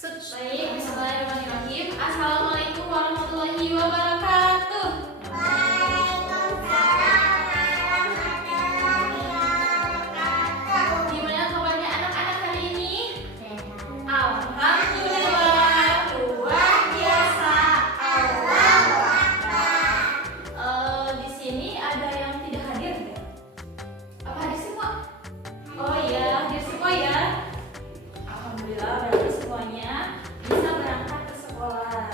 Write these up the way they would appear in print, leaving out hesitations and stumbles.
Baik, bismillahirrahmanirrahim. Assalamualaikum warahmatullahi wabarakatuh. Waalaikumsalam warahmatullahi wabarakatuh. Gimana kabarnya anak-anak hari ini? Alhamdulillah, luar biasa. Allahu Akbar. Di sini ada yang tidak hadir nggak? Apa hadir semua? Oh iya, hadir semua ya. Alhamdulillah, berarti semuanya bisa berangkat ke sekolah.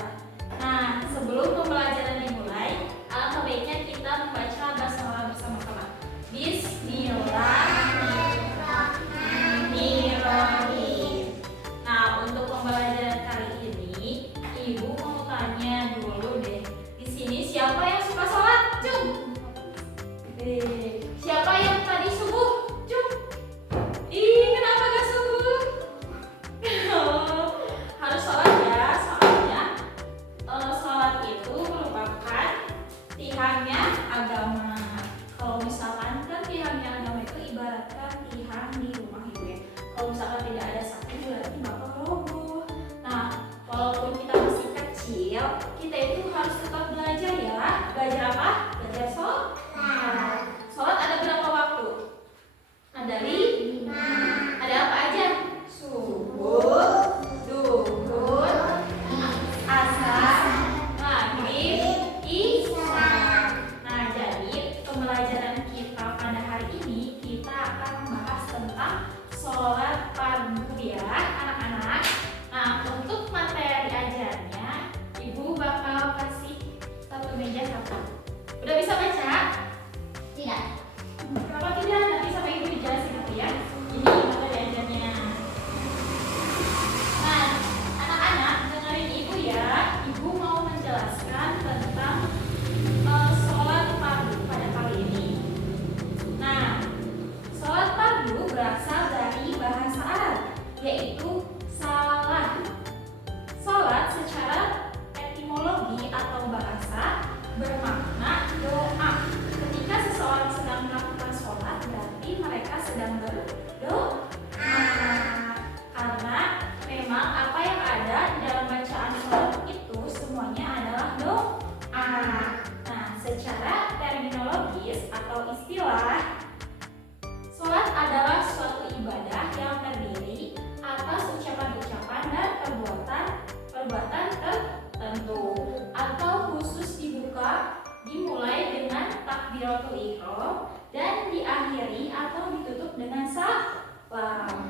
Nah, sebelum pembelajaran dimulai, alangkah baiknya kita membaca basmalah bersama-sama. Bismillahirrahmanirrahim. Nah, untuk pembelajaran kali ini, Ibu mau tanya dulu deh. Di sini siapa yang suka sholat? Cung. Siapa yang tadi subuh? Cung. Kenapa gak subuh? Harus sholat ya, soalnya sholat itu merupakan tiangnya agama. Kalau misalkan kan tiangnya agama itu ibaratkan tiang di rumah ibu ya. Kalau misalkan tidak ada satu berarti bakal roboh. Nah, walaupun kita masih kecil, kita itu harus tetap belajar ya. Belajar apa? Belajar sholat. Sholat ada berapa waktu? Ada 5. Ada apa aja? Subuh, duhur, asar, maghrib, isya. Nah, jadi pembelajaran kita pada hari ini kita akan membahas tentang sholat fardu ya anak-anak. Nah, untuk materi ajarnya Ibu bakal kasih satu meja satu. Udah bisa baca? Tidak. Kenapa tidak? Nanti sama Ibu dijelasin nanti ya. Ini materi ajarnya. Nah, anak-anak dengerin Ibu ya. Ibu mau menjelaskan tentang sholat fardu pada kali ini. Nah, sholat fardu berasal dari bahasa Arab, yaitu salat. Sholat secara etimologi atau bahasa bermakna doa. Ketika seseorang sedang melakukan sholat, berarti mereka sedang berdoa. Karena memang apa yang ada dalam bacaan sholat itu semuanya adalah doa. Nah, secara terminologis atau istilah, sholat adalah suatu ibadah yang terdiri atas ucapan-ucapan dan perbuatan tertentu atau khusus dimulai dengan takbiratul ihram dan diakhiri atau ditutup dengan salam.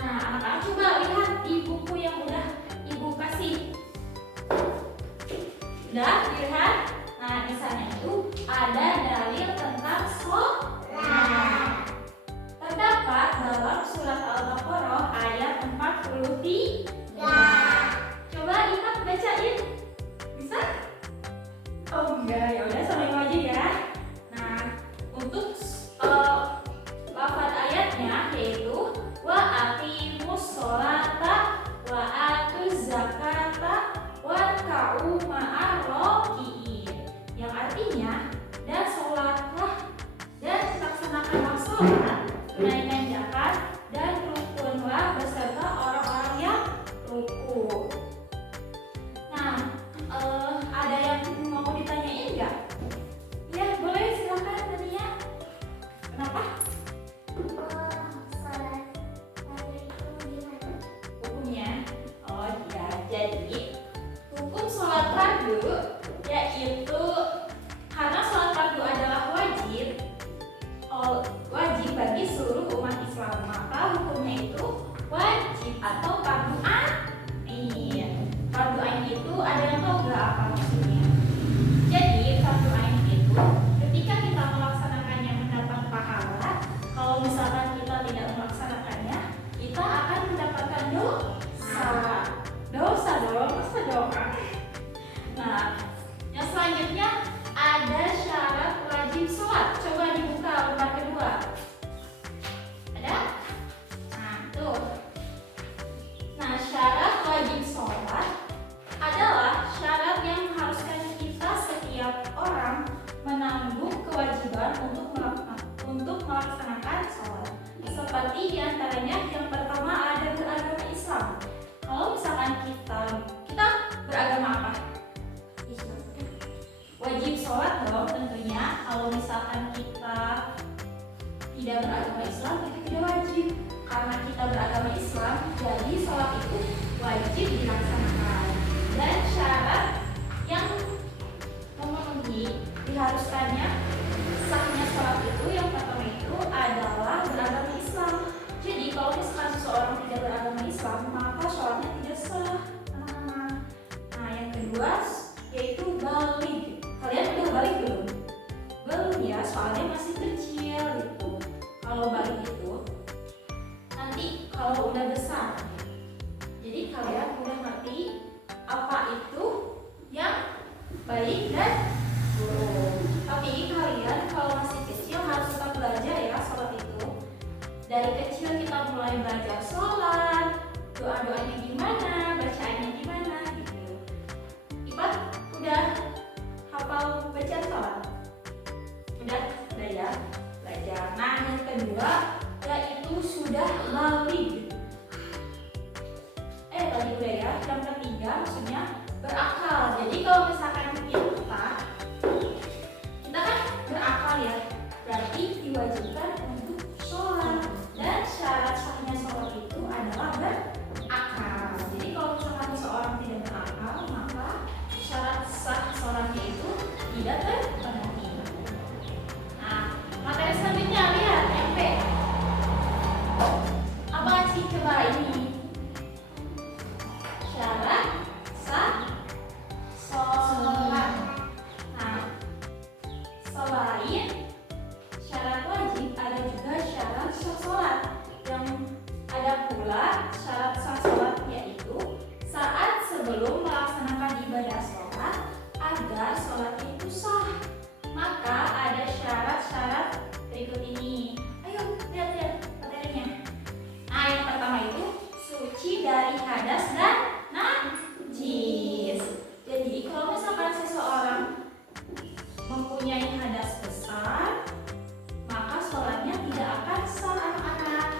Nah, anak-anak coba lihat di buku yang udah Ibu kasih. Udah dilihat? Nah, di sana itu ada dalil tentang sholat. Terdapat dalam surat Al-Baqarah ayat 43. Coba lihat, bacain. Bisa? Oh enggak, ya udah sama Ibu aja ya. Nah, untuk lafaz ayatnya yaitu wa aqimus sholata wa atuz zakata warka'u ma'ar raki'in, yang artinya dan sholatlah dan laksanakanlah sholat, tunaikan zakat dan rukunlah beserta orang-orang yang ruku. Nah, ada yang mau ditanyain nggak? Ya, boleh, silakan Tania. Kenapa? Salat fardu itu gimana? Hukumnya? Oh iya, jadi hukum sholat fardu yaitu karena sholat fardu adalah wajib bagi seluruh umat Islam, maka hukumnya itu wajib atau fardu ain. Fardu ain itu ada yang tahu nggak apa maksudnya? Jadi fardu ain itu ketika kita melaksanakannya mendapat pahala. Kalau misalkan kita tidak melaksanakannya, kita akan mendapatkan dosa dong, masa doa. Nah, yang selanjutnya ada syarat wajib sholat. Coba dibuka lembar kedua. Ada? Nah, tuh. Nah, syarat wajib sholat adalah syarat yang mengharuskan kita setiap orang menanggung kewajiban untuk melaksanakan sholat. Seperti diantaranya yang pertama ada beragama Islam. lagi sholat itu wajib dilaksanakan. Dan syarat yang memenuhi diharuskannya sahnya sholat itu yang pertama itu adalah beragama Islam. Jadi kalau misalkan seseorang tidak beragama Islam maka sholatnya tidak sah. Nah yang kedua yaitu balik. Kalian udah balik belum? Belum ya, soalnya masih kecil gitu. Kalau balik itu nanti kalau udah besar. Jadi kalian udah ngerti apa itu yang baik dan buruk. Tapi kalian kalau masih kecil harus tetap belajar ya sholat itu. Dari kecil kita mulai belajar sholat, doa-doanya gimana, bacaannya gimana gitu. Ipat udah hafal bacaan sholat? Udah ya belajar. Nah yang kedua yaitu sudah balik. Tadi udah ya. Yang ketiga maksudnya berakal. Jadi kalau misalkan kita kan berakal ya, berarti diwajibkan untuk sholat. Dan syarat sahnya sholat itu adalah berakal. Jadi kalau misalkan seseorang tidak berakal maka syarat sah sholatnya itu tidak terpenuhi. Nah materi selanjutnya lihat MP. Apa sih coba ini? Syarat sah sholat. Nah, selain syarat wajib ada juga syarat sah sholat. Yang ada pula syarat sah sholat yaitu saat sebelum melaksanakan ibadah sholat agar sholat itu sah. Maka ada syarat-syarat berikut ini. Ayo lihat materinya. Nah yang pertama itu suci dari hadas dan najis. Jadi kalau misalkan seseorang mempunyai hadas besar, maka sholatnya tidak akan sah anak-anak.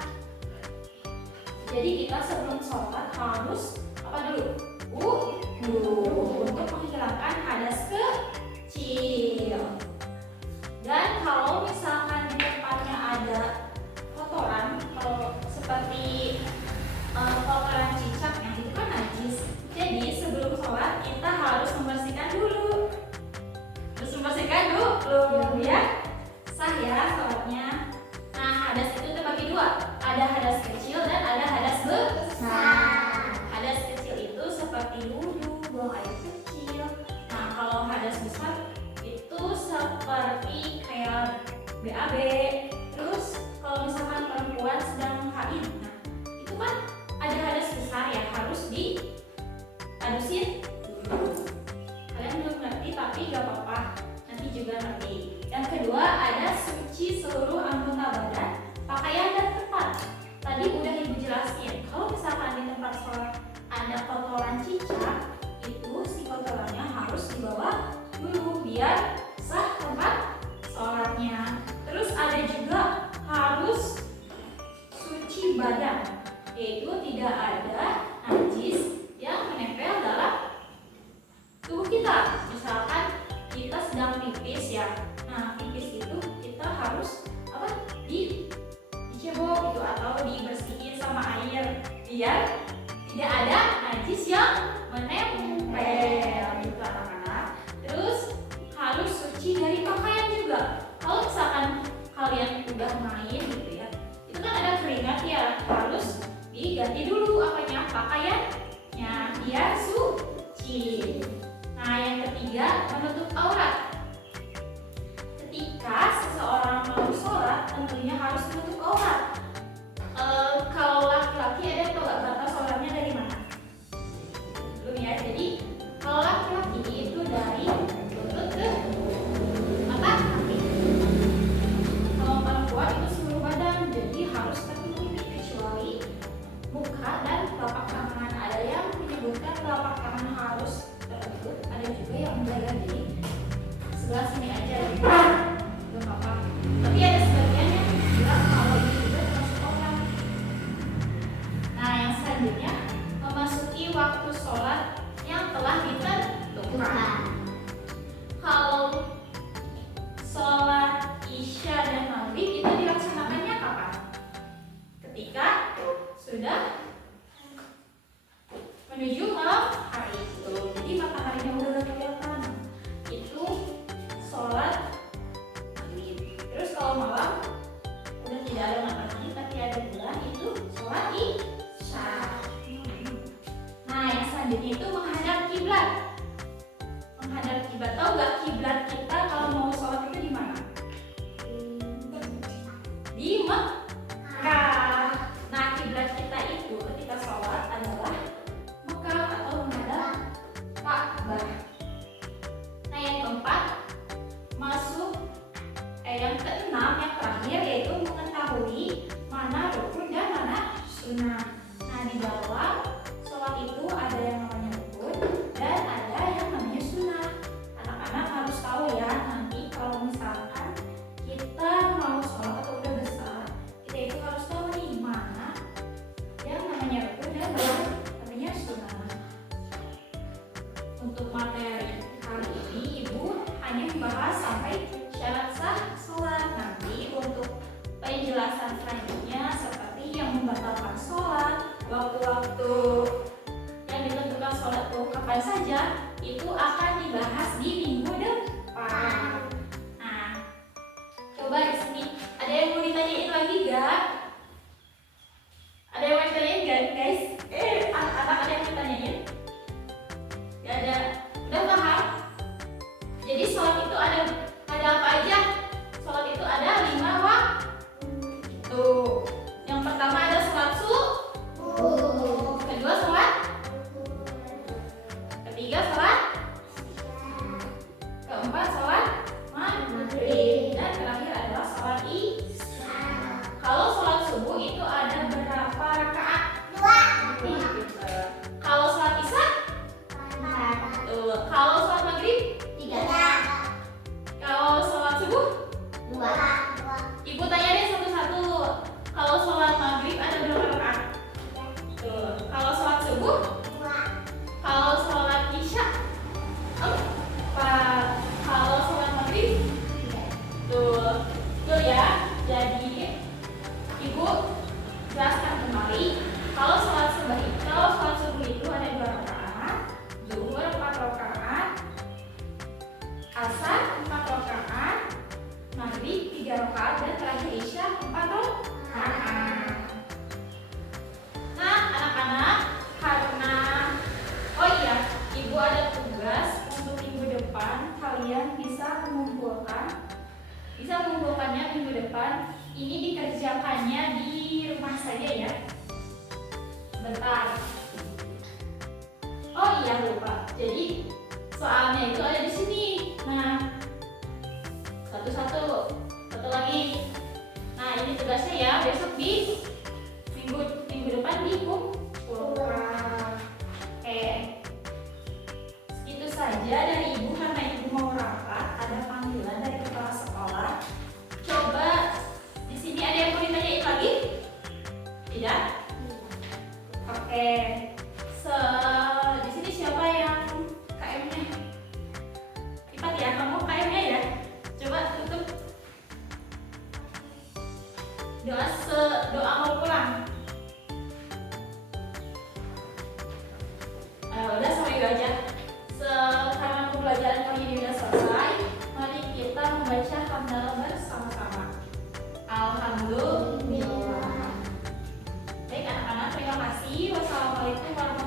Jadi kita sebelum sholat harus apa dulu? Wudu untuk menghilangkan hadas kecil. Dan kalau misalkan di tempatnya ada kotoran, kalau seperti kotoran cicak yang itu kan najis. Jadi sebelum sholat kita harus membersihkan dulu. Ya. Sah ya sholatnya. Nah hadas itu terbagi dua. Ada hadas kecil dan ada hadas besar. Hadas kecil itu seperti wudu, buang air kecil. Nah kalau hadas besar itu seperti kayak BAB. Terus kalau misalkan perempuan sedang haid, nah itu kan ada hadas besar ya harus diadusin dulu. Kalian belum ngerti tapi gak apa-apa, nanti juga ngerti. Yang kedua ada suci seluruh anggota badan, pakaian dan tempat. Tadi udah ibu jelasin. Kalau misalkan di tempat sholat ada kotoran cicak, itu si kotorannya harus dibawa dulu biar sah tempat sholatnya. Terus ada juga harus suci badan, yaitu tidak ada najis yang menempel dalam tubuh kita. Misalkan kita sedang pipis ya, nah pipis itu kita harus dicebok gitu atau dibersihin sama air biar tidak ada najis yang menempel gitu anak-anak. Terus harus suci dari pakaian juga. Kalau misalkan kalian udah main gitu ya, itu kan ada keringat ya, harus diganti dulu pakaiannya biar suci. Nah yang ketiga menutup aurat. Ketika seseorang mau sholat tentunya harus menutup aurat. Kalau laki-laki ada yang tahu gak batas auratnya dari mana? Belum ya. Jadi kalau laki-laki itu dari lutut ke mata kaki. Kalau perempuan itu seluruh badan, jadi harus tertutupi kecuali muka dan telapak tangan. Ada yang menyebutkan telapak tangan harus tertutup, ada juga yang menjaga di sebelah sini aja gitu. Gak apa-apa. Tapi ada sebagian yang bilang kalau ini juga termasuk aurat. Nah yang selanjutnya memasuki waktu sholat yang telah ditentukan. Kalau sholat isya dan maghrib itu dilaksanakannya kapan? Ketika sudah menuju malam hari itu. Jadi mataharinya udah kelihatan. Itu sholat maghrib. Terus kalau malam udah tidak ada matahari tapi ada bulan, itu sholat isya. Nah, yang selanjutnya itu menghadap kiblat. Menghadap kiblat, tahu nggak kiblat kita kalau mau sholat itu di mana? Di Mekah. Nah, kiblat kita itu ketika sholat adalah Mekah atau menghadap Ka'bah. Nah, yang keempat yang keenam, yang terakhir yaitu mengetahui mana rukun dan mana sunnah. Nah, di dalam sholat itu ada yang namanya rukun dan ada yang namanya sunnah. Anak-anak harus tahu ya, nanti kalau misalkan kita mau sholat atau udah besar, kita itu harus tahu nih mana yang namanya rukun dan mana namanya sunnah. Untuk materi kali ini Ibu hanya membahas sampai syarat sah sholat. Nanti untuk penjelasan selanjutnya seperti yang membatalkan sholat, waktu-waktu yang ditentukan sholat itu kapan saja, itu akan dibahas di minggu depan. Nah, coba di sini ada yang mau ditanyain lagi gak? Ada yang mau ditanyain gak guys? Anak-anak ada yang mau ditanyain? Gak ada? Udah paham? Jadi sholat itu ada apa aja? Sholat itu ada 5 waktu. Yang pertama ada sholat subuh. Kedua sholat. Ketiga sholat. Keempat sholat maghrib. Dan terakhir adalah sholat isya. Kalau sholat subuh itu ada berapa rakaat? 2. Kalau sholat isya? 4. Kalau sholat maghrib? 3. Kalau sholat subuh? 2. Ibu tanya deh satu-satu. Kalau sholat maghrib ada berapa rakaat? Tuh. Kalau sholat subuh? 2. Kalau sholat isya? 4. Kalau sholat maghrib? 3. Tuh. Tuh ya. Jadi Ibu jelaskan kembali. Kalau sholat subuh itu ada 2 rakaat, zuhur 4 rakaat, asar 4 rakaat, maghrib 3 rakaat, dan terakhir isya 4 rakaat. Nah, anak-anak, karena Ibu ada tugas untuk minggu depan, kalian bisa mengumpulkannya minggu depan. Ini dikerjakannya di rumah saja ya. Bentar. Oh iya, lupa. Jadi soalnya itu ada di sini. Nah, satu lagi. Nah, ini tugasnya ya, besok di minggu depan dikumpulkan. Itu saja dari Ibu, karena Ibu mau rapat, ada panggilan dari kepala sekolah. Coba di sini ada yang mau ditanyain lagi? Tidak? Oke. Di sini siapa yang KM-nya? Lipat ya, kamu KM-nya ya. Coba tutup. Doa mau pulang. Udah sampai itu aja. Karena pembelajaran kali ini udah selesai, mari kita membaca hamdalah bersama-sama. Alhamdulillah. Baik anak-anak, terima kasih. Wassalamualaikum warahmatullahi wabarakatuh.